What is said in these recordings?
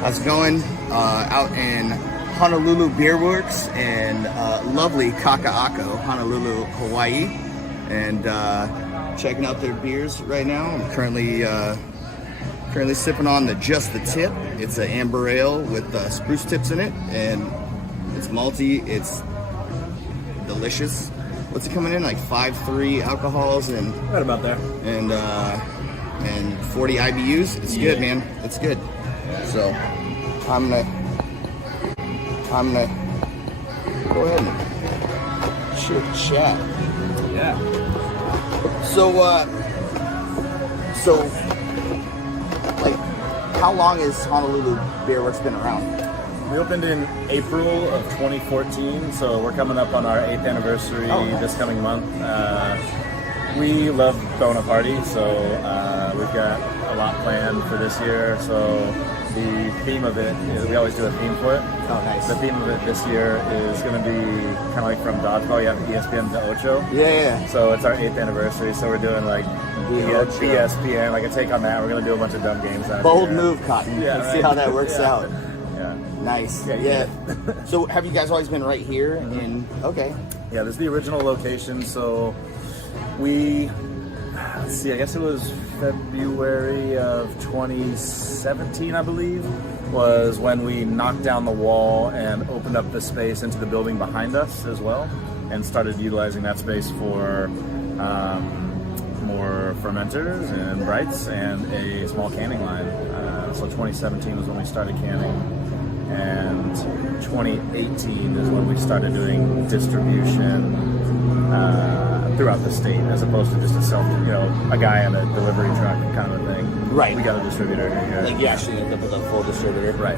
How's it going? Out in Honolulu Beer Works in lovely Kaka'ako, Honolulu, Hawaii, and checking out their beers right now. I'm currently sipping on the Just the Tip. It's an amber ale with spruce tips in it, and it's malty. It's delicious. What's it coming in, like 5.3 alcohols and right about there, and 40 IBUs. It's good, man. It's good. So I'm gonna go ahead and shoot chat. Yeah. So like, how long has Honolulu Beer Works been around? We opened in April of 2014, so we're coming up on our 8th anniversary this coming month. We love throwing a party, so we've got a lot planned for this year. So the theme of it is, we always do a theme for it. Oh, nice. The theme of it this year is going to be kind of like from Dodgeball. You have ESPN to Ocho. Yeah. So it's our 8th anniversary, so we're doing like ESPN, like a take on that. We're going to do a bunch of dumb games out Bold here. move, Cotton. Yeah, Let's right. see how that works Yeah. out. Yeah. Nice. Yeah. So have you guys always been right here in, okay. Yeah, this is the original location. So let's see, I guess it was February of 2017, I believe, was when we knocked down the wall and opened up the space into the building behind us as well, and started utilizing that space for more fermenters and brights and a small canning line. So 2017 was when we started canning, and 2018 is when we started doing distribution throughout the state, as opposed to just a guy on a delivery truck kind of a thing. Right. We got a distributor here. Like you actually end up with a full distributor. Right.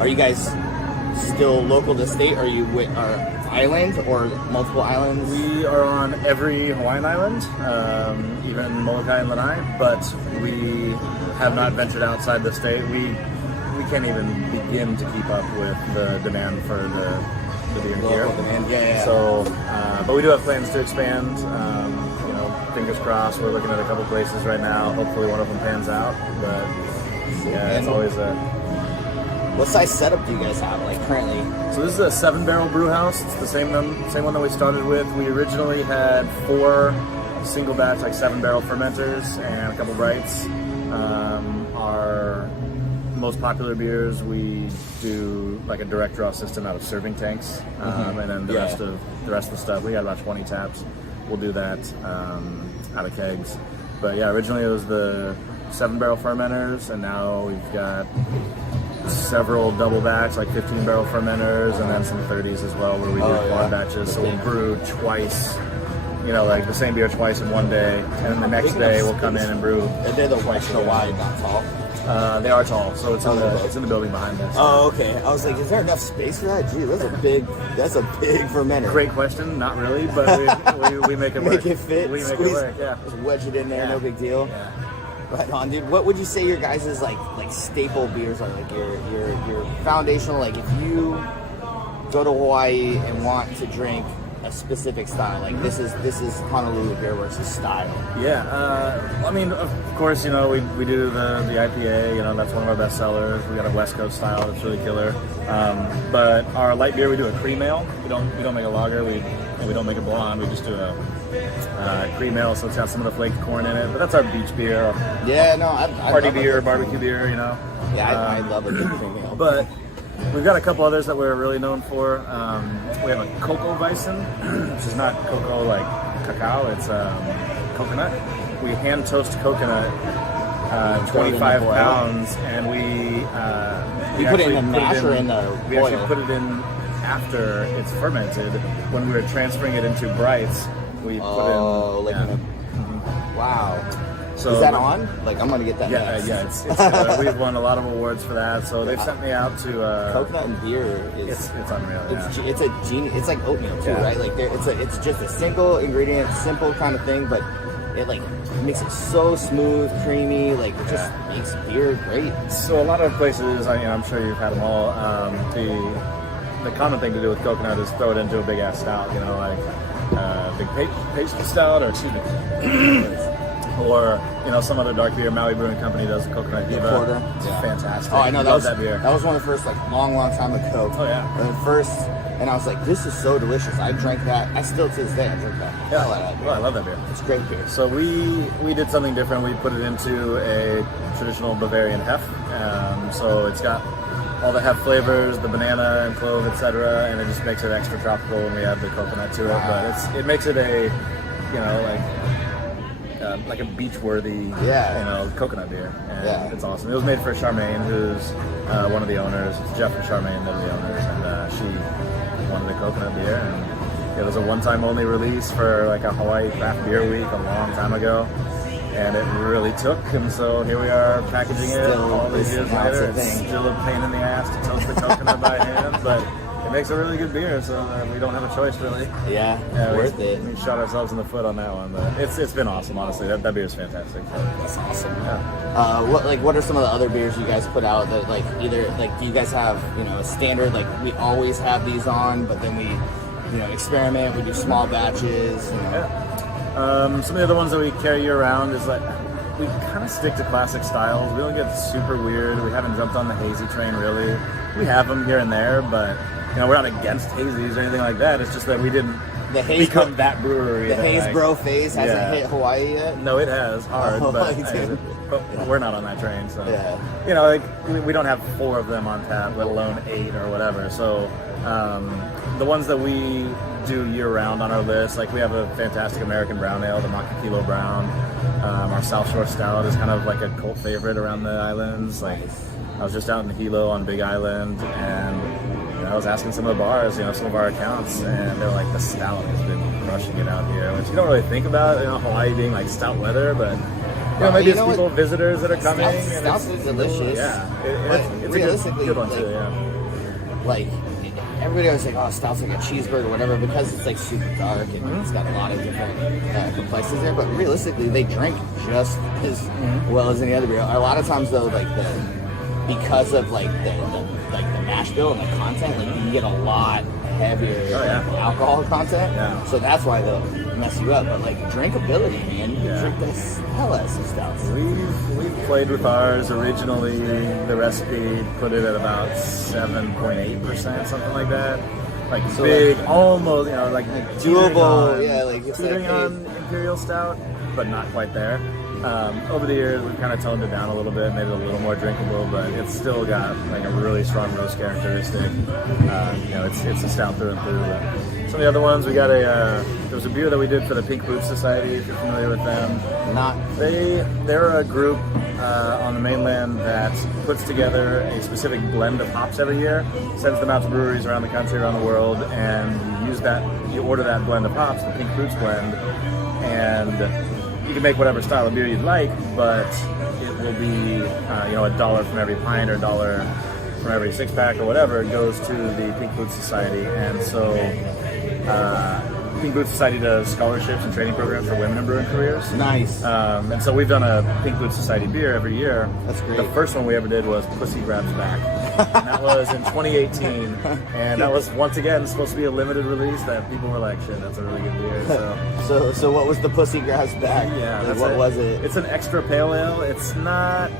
Are you guys still local to the state? Are you with our island or multiple islands? We are on every Hawaiian island, even Molokai and Lanai, but we have not ventured outside the state. We can't even begin to keep up with the demand for the beer here. Demand, yeah. So, but we do have plans to expand. Fingers crossed. We're looking at a couple places right now. Hopefully, one of them pans out. But yeah, it's always a. What size setup do you guys have, like, currently? So this is a 7-barrel brew house. It's the same one that we started with. We originally had 4 single batch, like 7-barrel fermenters and a couple brights. Our most popular beers, we do like a direct draw system out of serving tanks, and then the rest of the stuff, we got about 20 taps. We'll do that out of kegs. But yeah, originally it was the 7-barrel fermenters, and now we've got several double batch, like 15-barrel fermenters, and then some 30s as well, where we do quad batches. So we'll brew twice, like the same beer twice in one day, and then the next day we'll come in and brew. They're the white, wide, not tall. They are tall, so it's in the building behind us. Oh, okay. I was like, is there enough space for that? Gee, that's a big fermenter. Great question. Not really, but we make it work. Make it fit. We make squeeze, it work. Yeah. Just wedge it in there. No big deal. Yeah. Right on, dude. What would you say your guys' like staple beers are? Like your foundational. Like if you go to Hawaii and want to drink a specific style, like this is Honolulu Beer Works' style. Yeah, I mean, of course, we do the IPA. That's one of our best sellers. We got a West Coast style that's really killer. But our light beer, we do a cream ale. We don't make a lager. We don't make a blonde. We just do a cream ale, so it's got some of the flaked corn in it. But that's our beach beer. Yeah, no, I party love beer, barbecue beer. Yeah, I love a good cream ale. But we've got a couple others that we're really known for. We have a cocoa bison, which is not cocoa like cacao, it's coconut. We hand toast coconut, 25 pounds, and we put it in the mash or in the We boil? actually put it in after it's fermented. When we were transferring it into brights, we put in. Wow. So, is that on? Like, I'm gonna get that. It's we've won a lot of awards for that. So they've sent me out to coconut and beer is it's unreal. It's a genius. It's like oatmeal too, right? Like it's just a single ingredient, simple kind of thing, but it like makes it so smooth, creamy. Like it just makes beer great. So a lot of places, I'm sure you've had them all. The common thing to do with coconut is throw it into a big ass stout. Big pastry stout, or excuse me. Or, you know, some other dark beer. Maui Brewing Company does coconut diva. Porter. It's Yeah. fantastic. Oh, I know. Love that beer. That was one of the first, like, long time ago. Oh, yeah. And I was like, this is so delicious. I drank that. I still, to this day, I drink that. Yeah, Hell out of that beer. well, I love that beer. It's great beer. So we did something different. We put it into a traditional Bavarian hef. So it's got all the hef flavors, the banana and clove, etc., and it just makes it extra tropical when we add the coconut to it. But it makes it a, you know, like a beach-worthy, coconut beer. And it's awesome. It was made for Charmaine, who's one of the owners. It's Jeff and Charmaine, they're the owners, and she wanted the coconut beer. And it was a one-time only release for like a Hawaii Craft Beer Week a long time ago. And it really took, and so here we are packaging it all these years later. It's still a pain in the ass to toast the coconut by hand, but it makes a really good beer, so we don't have a choice really. Yeah, worth it. We shot ourselves in the foot on that one, but it's been awesome, honestly. That beer is fantastic. That's awesome. Yeah. What are some of the other beers you guys put out that like either like do you guys have, you know, a standard like we always have these on, but then we, you know, experiment, we do small batches, you know. Yeah. Some of the other ones that we carry year round is like we kind of stick to classic styles. We don't get super weird. We haven't jumped on the hazy train really. We have them here and there, but you know, we're not against hazies or anything like that. It's just that we didn't become that brewery. The haze bro phase hasn't hit Hawaii yet. No, it has hard, but we're not on that train. So you know, like we don't have 4 of them on tap, let alone 8 or whatever. So the ones that we do year-round on our list, like we have a fantastic American brown ale, the Makakilo Brown. Our South Shore Stout is kind of like a cult favorite around the islands. Like I was just out in Hilo on Big Island, and you know, I was asking some of the bars, you know, some of our accounts, and they're like, the stout has been crushing it out here, which you don't really think about, you know, Hawaii being like stout weather, but you know, maybe it's people, visitors that are coming. Stouts are delicious. It's a good one too. Yeah. Like. Everybody always like, oh, stout's like a cheeseburger or whatever, because it's like super dark and it's got a lot of different complexities there. But realistically, they drink just as well as any other beer. A lot of times, though, like because of like the mash bill and the content, like you get a lot heavier alcohol content. Yeah. So that's why they'll mess you up. But like drinkability, man, you drink the hell out of some stouts. We've played with ours originally. The recipe put it at about 7.8%, something like that. Like so big, like, almost, you know, like doable. It's teetering on Imperial Stout, but not quite there. Over the years, we've kind of toned it down a little bit, made it a little more drinkable, but it's still got like a really strong roast characteristic. You know, it's a stout through and through. But some of the other ones, we got there was a beer that we did for the Pink Boots Society, if you're familiar with them. They're a group on the mainland that puts together a specific blend of hops every year, sends them out to breweries around the country, around the world, and you order that blend of hops, the Pink Boots blend, and you can make whatever style of beer you'd like, but it will be, you know, $1 from every pint or $1 from every 6-pack or whatever. It goes to the Pink Boots Society, and so Pink Boots Society does scholarships and training programs for women in brewing careers. Nice. And so we've done a Pink Boots Society beer every year. That's great. The first one we ever did was Pussy Grabs Back. And that was in 2018. And that was, once again, supposed to be a limited release that people were like, shit, that's a really good beer. So what was the Pussy Grabs Back? Yeah. Like, what was it? It's an extra pale ale. It's not...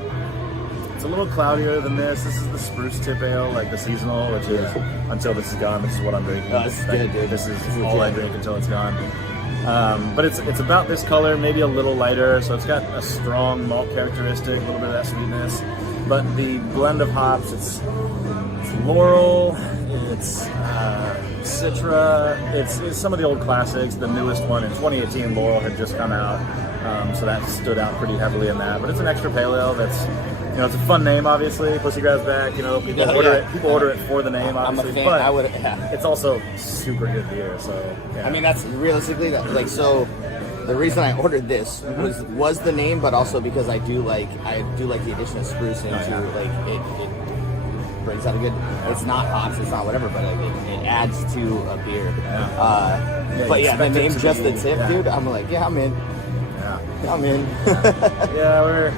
It's a little cloudier than this. This is the Spruce Tip Ale, like the seasonal, which is, until this is gone, this is what I'm drinking. Oh, this is good, dude. This is all I drink until it's gone. But it's about this color, maybe a little lighter, so it's got a strong malt characteristic, a little bit of that sweetness. But the blend of hops, it's Laurel, it's Citra, it's some of the old classics. The newest one in 2018, Laurel, had just come out, so that stood out pretty heavily in that. But it's an extra pale ale that's, you know, it's a fun name, obviously. Pussy Grabs Back, you know, people order it for the name, obviously. I'm a fan. But it's also super good beer, so yeah. I mean, that's realistically like so. The reason I ordered this was the name, but also because I do like the addition of spruce into like it brings out a good. It's not hops, it's not whatever, but it adds to a beer. But yeah, the name Just the Tip, dude. I'm like, yeah, I'm in. Yeah, I'm in. Yeah,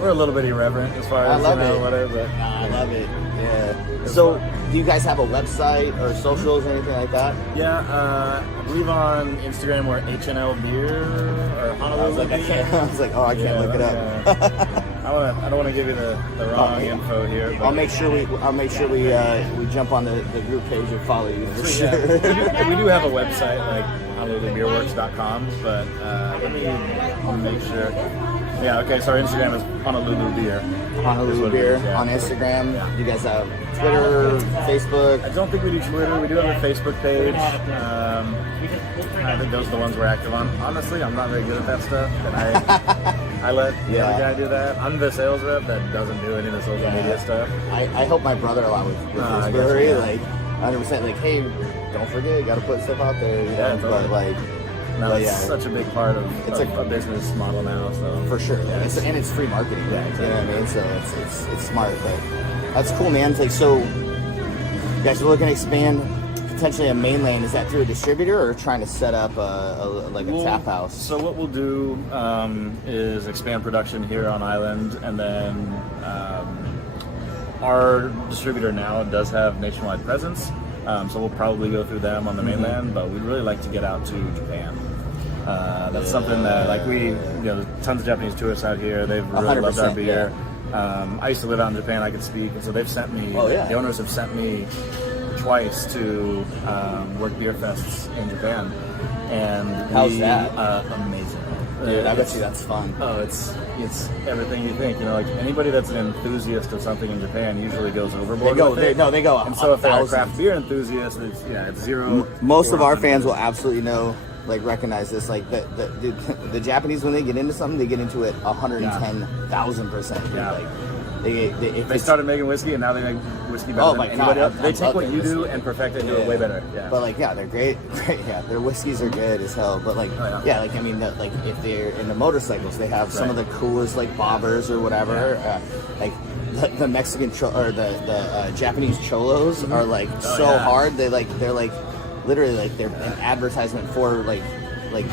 we're a little bit irreverent as far as whatever. I love it. Yeah. So, do you guys have a website or socials or anything like that? Yeah, I believe on Instagram we're HNL Beer or Honolulu. I was like, I can't look it up. I don't want to give you the wrong info here. But I'll make sure we jump on the group page and follow you for sure. Yeah, we do have a website like HonoluluBeerWorks.com, but let me make sure. Yeah, okay, so our Instagram is Honolulu Beer. Honolulu Beer on Instagram. Yeah. You guys have Twitter, Facebook? I don't think we do Twitter. We do have a Facebook page. I think those are the ones we're active on. Honestly, I'm not very good at that stuff, and I let the other guy do that. I'm the sales rep that doesn't do any of the social media stuff. I help my brother-in-law with his brewery, like 100%. Like, hey, don't forget, you got to put stuff out there. You know? Totally. But like. No, it's such a big part of a business model now. So for sure, yeah. It's free marketing. Yeah, exactly. You know what I mean? So it's smart, but that's cool, man. Like, so you guys are looking to expand potentially a mainland. Is that through a distributor or trying to set up a tap house? So what we'll do is expand production here on island, and then our distributor now does have nationwide presence. So we'll probably go through them on the mainland, but we'd really like to get out to Japan. That's something that, like, there's tons of Japanese tourists out here. They've really loved our beer. Yeah. I used to live out in Japan. I could speak, and so they've sent me. The owners have sent me twice to work beer fests in Japan, and how's that? Amazing. Dude, I bet you that's fun. Oh, it's everything you think. You know, like anybody that's an enthusiast of something in Japan usually goes overboard. They go. And so if they're a craft beer enthusiast, it's zero. Most of our fans will absolutely recognize this. Like the Japanese, when they get into something, they get into it 110,000%. Yeah. Like, if they started making whiskey and now they make whiskey better than anybody else. They take what you do and perfect it and do it way better. Yeah. But they're great. Yeah, their whiskeys are good as hell. But if they're into motorcycles, they have some of the coolest bobbers or whatever. Yeah. The Mexican the Japanese cholos are hard. They're literally they're an advertisement for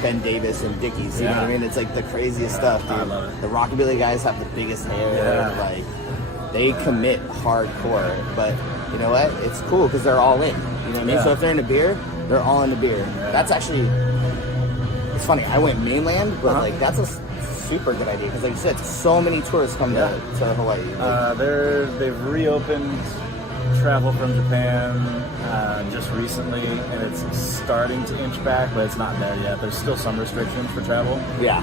Ben Davis and Dickies, you know what I mean? It's the craziest stuff, dude. I love it. The rockabilly guys have the biggest hair, they commit hardcore, but you know what? It's cool because they're all in, you know what I mean? So if they're into beer, they're all into beer. Yeah. That's actually, it's funny, I went mainland, but that's a super good idea because like you said, so many tourists come to Hawaii. They've reopened travel from Japan just recently, and it's starting to inch back, but it's not there yet. There's still some restrictions for travel. Yeah.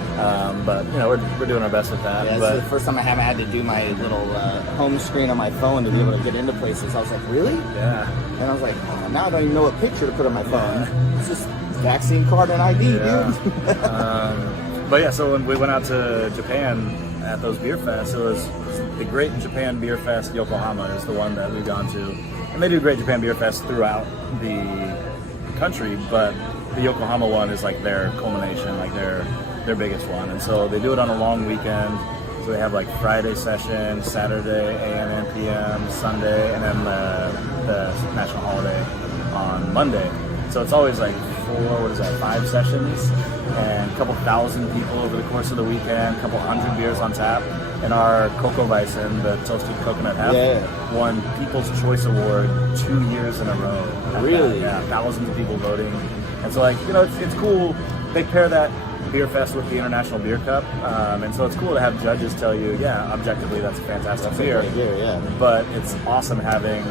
But we're doing our best with that. Yeah, this is the first time I haven't had to do my little home screen on my phone to be able to get into places. I was like, really? Yeah. And I was like, oh, now I don't even know what picture to put on my phone. Yeah. It's just vaccine card and ID, dude. But yeah, so when we went out to Japan at those beer fests, it was the Great Japan Beer Fest Yokohama is the one that we've gone to. And they do Great Japan Beer Fest throughout the country, but the Yokohama one is their culmination, their biggest one. And so they do it on a long weekend. So they have Friday session, Saturday, AM and PM, Sunday, and then the national holiday on Monday. So it's always 5 sessions, and a couple thousand people over the course of the weekend, a couple hundred beers on tap. And our Coco Weissen, the toasted coconut hef, won People's Choice Award 2 years in a row. Really? Yeah, thousands of people voting. And so it's cool. They pair that beer fest with the International Beer Cup, and so it's cool to have judges tell you, objectively that's a fantastic beer. But it's awesome having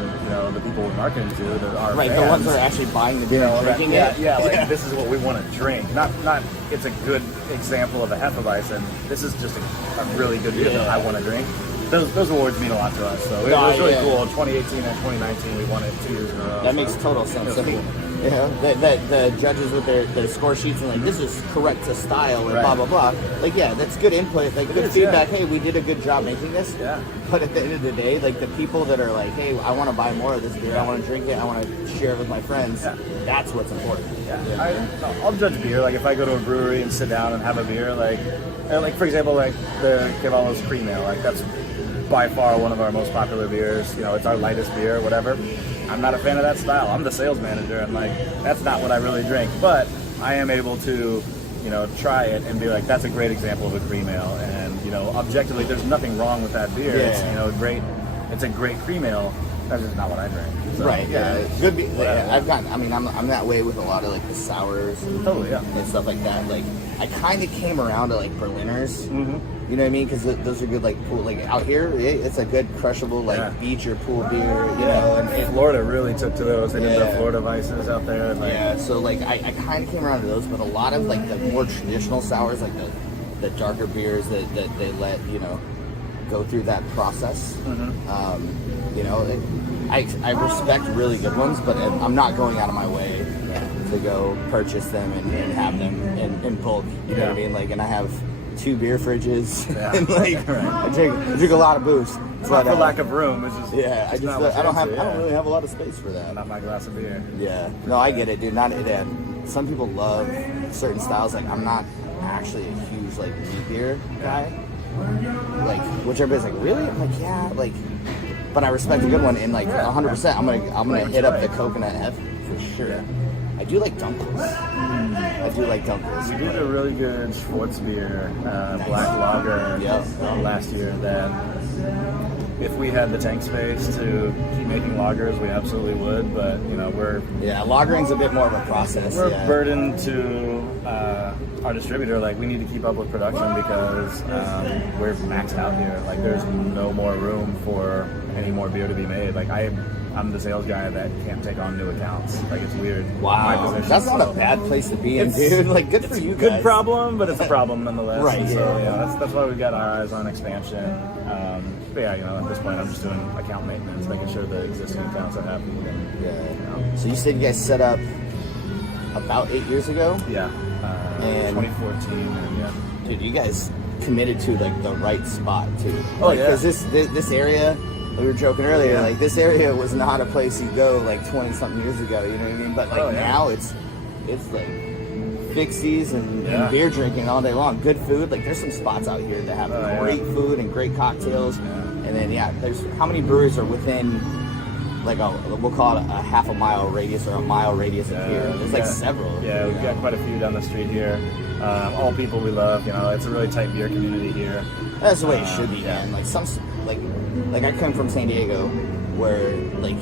the people we're marketing to, that are fans, the ones that are actually buying the beer, drinking it. This is what we want to drink. Not it's a good example of a Hefeweizen. This is just a really good beer that I want to drink. Those awards mean a lot to us. So it was really cool. In 2018 and 2019, we won it 2 years in a row. That makes total sense. The judges with their score sheets and this is correct to style and blah blah blah. That's good input, good feedback. Hey, we did a good job making this. Yeah. But at the end of the day, the people that are hey, I want to buy more of this beer. I want to drink it. I want to share it with my friends. Yeah. That's what's important. Yeah. I'll judge beer. If I go to a brewery and sit down and have a beer, for example, the Cavallo's Cream Ale, that's by far one of our most popular beers. It's our lightest beer, whatever. I'm not a fan of that style. I'm the sales manager, and that's not what I really drink. But I am able to you know, try it and be like, that's a great example of a cream ale, and you know, objectively, there's nothing wrong with that beer. Yeah. It's, you know, great. It's a great cream ale. That's just not what I drink. So, Right. Yeah. Good. Whatever. I've gotten. I mean, I'm that way with a lot of like the sours Totally, yeah. and stuff like that. Like, I kind of came around to like Berliners. Mm-hmm. You know what I mean? Because those are good, like pool. Like out here, it's a good crushable like beach or pool beer. You know, and Florida really took to those. They did the Yeah. Florida Vices out there. Like, yeah. So like, I kind of came around to those, but a lot of like the more traditional sours, like the darker beers that they let go through that process. Mm-hmm. You know, I respect really good ones, but I'm not going out of my way to go purchase them and have them in bulk. You know what I mean? Like, and I have 2 beer fridges, and like I drink a lot of booze. It's not for lack of room. It's just I don't really have a lot of space for that. Not my glass of beer. Yeah, no, I get it, dude. Not it. Some people love certain styles. Like, I'm not actually a huge like wheat beer guy. Like, which everybody's like, really? I'm like, yeah, like. But I respect a good one, and like 100%, I'm gonna hit up the coconut F for sure. I do like Dunkels. I do like Dunkels. We did a really good Schwarzbier black lager last year that if we had the tank space to keep making lagers, we absolutely would. But you know, lagering's a bit more of a process. We're burdened to our distributor. Like, we need to keep up with production because we're maxed out here. Like, there's no more room for any more beer to be made. Like, I'm the sales guy that can't take on new accounts. Like, it's weird. Wow, that's not a bad place to be in, dude. Like, good for you guys. Good problem, but it's a problem nonetheless. Right. And so that's why we've got our eyes on expansion. But yeah, you know, at this point, I'm just doing account maintenance, making sure the existing accounts are happy. And, So you said you guys set up about 8 years ago? Yeah. And 2014. And dude, you guys committed to like the right spot too. Oh, like, yeah. Because this area, we were joking earlier, like this area was not a place you go like 20 something years ago. You know what I mean? But like now it's like fixies and beer drinking all day long. Good food. Like, there's some spots out here that have great food and great cocktails. And then there's how many breweries are within like we'll call it a half a mile radius or a mile radius of here. There's like several. Yeah, we've got quite a few down the street here. All people we love. You know, it's a really tight beer community here. That's the way it should be, man. Like like I come from San Diego, where like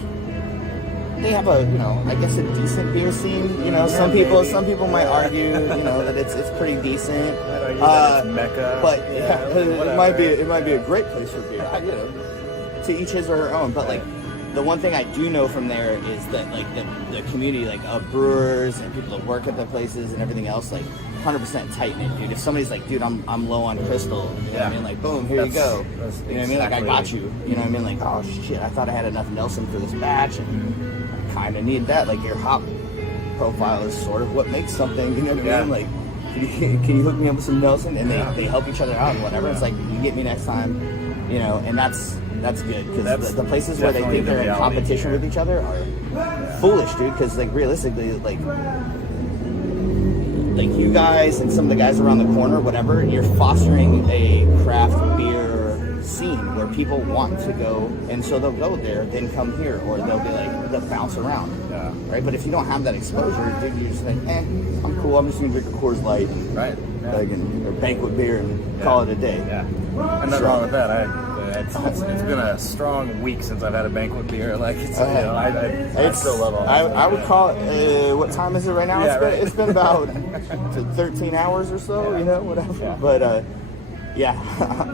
they have a I guess a decent beer scene. You know, some people might argue that it's pretty decent. It's Mecca, but it might be a great place for beer. To each his or her own. But like, the one thing I do know from there is that like the community, like of brewers and people that work at the places and everything else, like 100% tight knit, dude. If somebody's like, dude, I'm low on crystal, you know what I mean? Like, boom, here you go. You know what I mean? Like, I got you. You know what I mean? Like, oh shit, I thought I had enough Nelson for this batch, and I kind of need that. Like, your hop profile is sort of what makes something. You know what I mean? Like, can you hook me up with some Nelson? And they help each other out and whatever. It's like, you get me next time, and that's good, because the places where they think they're in competition with each other are foolish, dude. Because like, realistically, like you guys and some of the guys around the corner, whatever, you're fostering a craft beer scene where people want to go, and so they'll go there, then come here, or they'll be like, they'll bounce around, right? But if you don't have that exposure, dude, you're just like, I'm cool, I'm just gonna drink a Coors Light, right? Like, or banquet beer and call it a day. And nothing wrong with that. It's been a strong week since I've had a banquet beer. Like, I still love all that. I would call it, what time is it right now? It's been about 13 hours or so, whatever. Yeah. But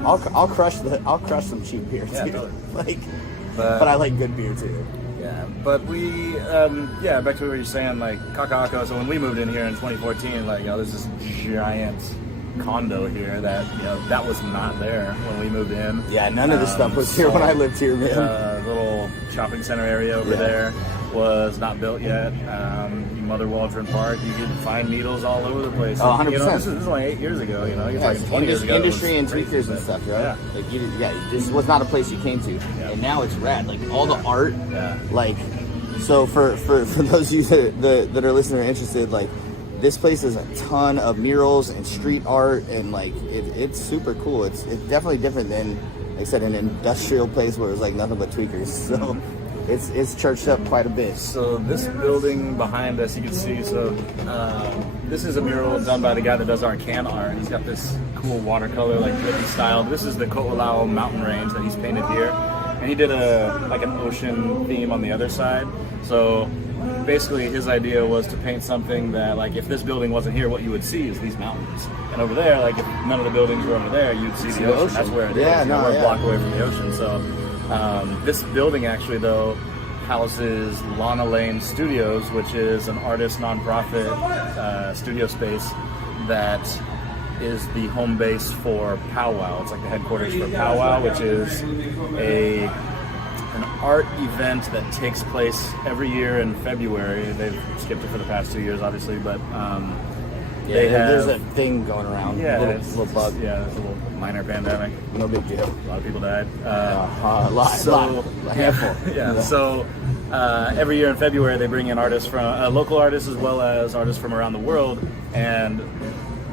I'll crush some cheap beer too. Totally. But I like good beer too. Yeah, but we, back to what you were saying, like, Kaka'ako. So when we moved in here in 2014, like, there's this giant condo here that that was not there when we moved in. Yeah, none of this stuff was here when I lived here, man. Little shopping center area over there was not built yet. Mother Waldron Park, you could find needles all over the place. Oh, 100%. This is only 8 years ago. You're talking 20 years ago. Industry and tweakers and stuff, right? Yeah. Like, this was not a place you came to, and now it's rad. Like, all the art, like, so for those of you that are listening or interested, like, this place is a ton of murals and street art, and like it's super cool. It's definitely different than, like I said, an industrial place where it's like nothing but tweakers. So it's churched up quite a bit. So this building behind us, you can see. So This is a mural done by the guy that does our can art. He's got this cool watercolor, like drippy style. This is the Ko'olau mountain range that he's painted here. And he did like an ocean theme on the other side. So basically his idea was to paint something that, like, if this building wasn't here, what you would see is these mountains. And over there, like, if none of the buildings were over there, you'd see the ocean. That's where it is. Yeah, we're a block away from the ocean. So this building actually, though, houses Lana Lane Studios, which is an artist nonprofit studio space that is the home base for Powwow. It's like the headquarters for Powwow, which is an art event that takes place every year in February. They've skipped it for the past 2 years, obviously, but there's a thing going around. Yeah, little bug. Yeah, there's a little minor pandemic. No big deal. A lot of people died. A handful. Yeah. So every year in February, they bring in artists from local artists as well as artists from around the world, and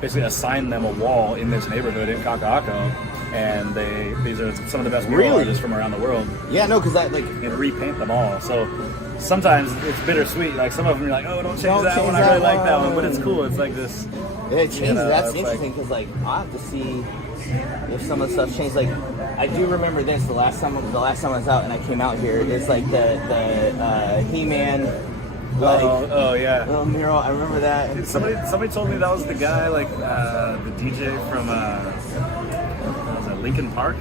basically assign them a wall in this neighborhood in Kaka'ako. And these are some of the best mural artists from around the world. Yeah, no, because and repaint them all. So sometimes it's bittersweet. Like some of them, you're like, oh, don't change that one. I really like that one, but it's cool. It's like this. Yeah, it changes. That's interesting because like I have to see if some of the stuff changed. Like I do remember this the last time I was out and I came out here. It's like the He-Man. Like, yeah. Little mural. I remember that. Dude, somebody told me that was the guy, like the DJ from Lincoln Park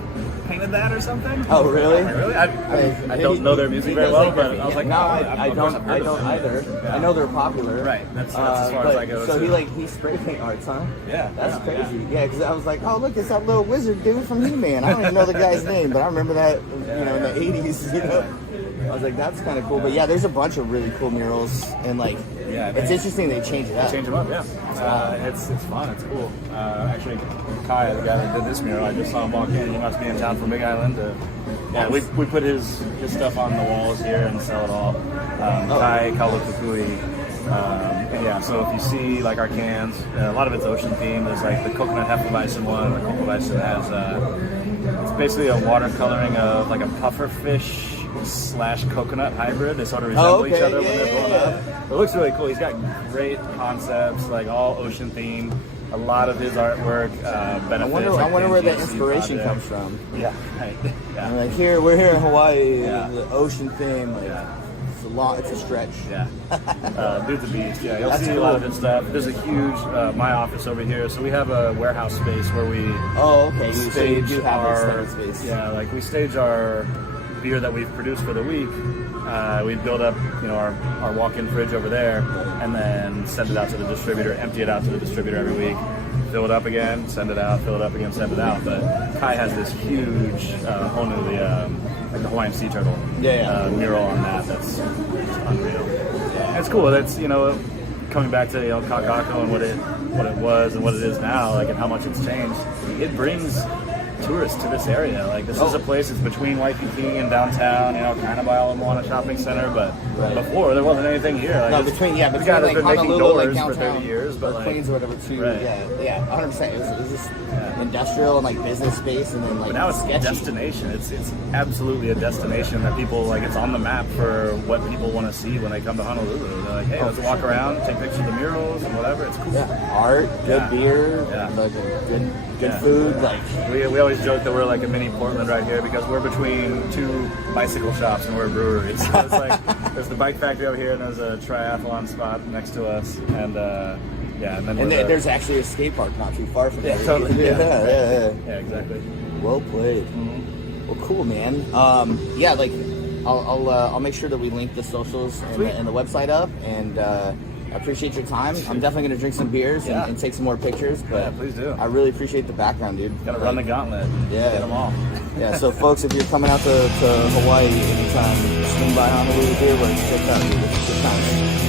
painted that or something. Oh, really? Really? I don't know their music very well, but I was like, no, I don't either. Yeah. I know they're popular. Right. That's as far as I go. So he spray paint arts, huh? Yeah. That's crazy. Yeah, because I was like, oh look, it's that little wizard dude from He-Man. I don't even know the guy's name, but I remember that in the '80s. You know. I was like, that's kind of cool. But yeah, there's a bunch of really cool murals, and like, it's interesting they change it up. Change them up, yeah. It's fun. It's cool. Actually, Kai, the guy that did this mural, I just saw him walk in. He must be in town from Big Island. We put his stuff on the walls here and sell it all. Kai Kaulukukui. And yeah, so if you see like our cans, a lot of it's ocean themed. There's like the coconut hefeweizen one. The hefeweizen has it's basically a watercoloring of like a puffer fish / coconut hybrid. They sort of resemble each other when they're blown up. It looks really cool. He's got great concepts, like all ocean themed. A lot of his artwork benefits. I wonder where the inspiration comes from. Yeah, right. Yeah. And like we're here in Hawaii, the ocean theme. Like, it's a stretch. Yeah. Dude's a beast. Yeah, you'll see a lot of his stuff. There's a huge my office over here, so we have a warehouse space where we stage our space. Yeah, like we stage our beer that we've produced for the week. We build up, our walk-in fridge over there, and then send it out to the distributor. Empty it out to the distributor every week. Fill it up again, send it out. Fill it up again, send it out. But Kai has this huge Honolulu, like the Hawaiian sea turtle mural on that. That's unreal. Yeah. It's cool. That's coming back to Kaka'ako and what it was and what it is now, like, and how much it's changed. It brings tourists to this area. Like, this is a place that's between Waikiki and downtown, kind of by Ala Moana Shopping Center, but before there wasn't anything here. Like, between the guy that's been making doors for 30 years, but Queens or whatever too. Right. Yeah, 100%. It was just industrial and like business space, and then like. But now it's sketchy. A destination. It's absolutely a destination that people like. It's on the map for what people want to see when they come to Honolulu. They're like, hey, let's walk around, take pictures of the murals and whatever. It's cool. Yeah. Art, good beer, like good food. Like we always joke that we're like a mini Portland right here because we're between two bicycle shops and we're a brewery. So it's like there's the bike factory over here and there's a triathlon spot next to us, and and then there's actually a skate park not too far from here. Totally. Yeah, exactly. Well played. Mm-hmm. Well, cool, man. Like I'll make sure that we link the socials and the website up, and I appreciate your time. I'm definitely going to drink some beers and take some more pictures. But please do. I really appreciate the background, dude. Got to run the gauntlet. Yeah. Get them all. Yeah, so folks, if you're coming out to Hawaii anytime, swing by Honolulu Beer Works, check out. It's good times.